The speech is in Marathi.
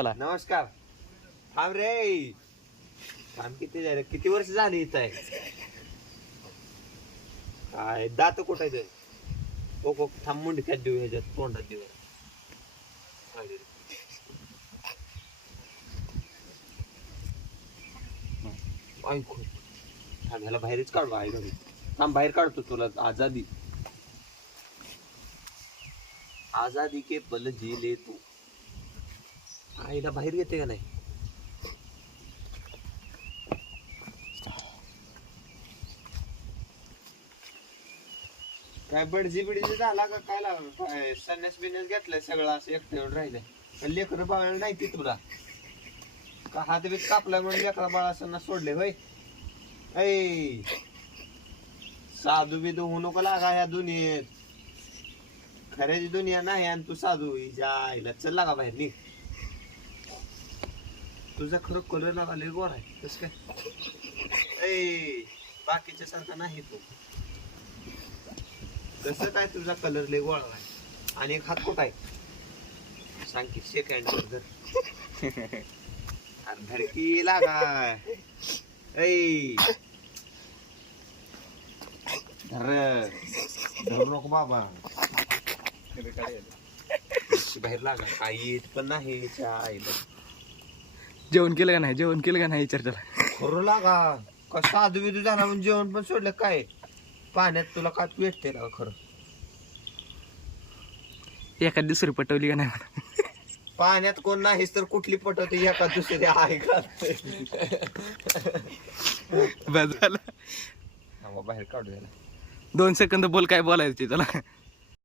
नमस्कार. थांब रे, थांब. किती झालं, किती वर्ष झाली इथं आहे? काय दात कुठं आहे? ओ थांब, मुंडक्यात देऊ, ह्याच्यात तोंडात देऊ. ऐकू थांब, ह्याला बाहेरच काढू. आई घरी थांब, बाहेर काढतो तुला. आजादी आजादी के बल जी ले तू. आईला बाहेर येते का नाही? काय बडजी बिडजी झाला का? काय सन्यास बिन्यास घेतलाय सगळं, असं एकट्यावर राहिलंय. लेकरं बाळ नाही ती तुला का? हात बीत कापलाय म्हणून लेकरा बाळासना सोडले होय? ऐ साधू बिधू होऊ नको लागा ह्या दुनियेत. खऱ्याची दुनिया नाही आणि तू साधू. हिच्या आईला चल लागा बाहेर निघ. तुझा खरं कलर लागा लय गोर आहे. कस काय? ऐ बाकीच्या सारखा नाही तू. कसं काय तुझा कलर लय गोळा आहे? आणि एक हात कुठं आहे सांग की? सेकंड जर धडकी लागा. ऐ धरू नको बाबा. बाहेर लागा. काही येत पण नाही आईला. जेवण केलं का नाही? जेवण केलं का नाही चर्चेला? खरं लागा का? साधू बिधू झाला म्हणजे जेवण पण सोडलं काय? पाण्यात तुला काय भेटते ना खरं? एखाद दुसरी पटवली का नाही म्हणा? पाण्यात कोण नाहीस तर कुठली पटवते? एका दुसरी आहे का? बस झालं. बाहेर काढू द्यायला 2 सेकंद बोल, काय बोलायचं त्याला.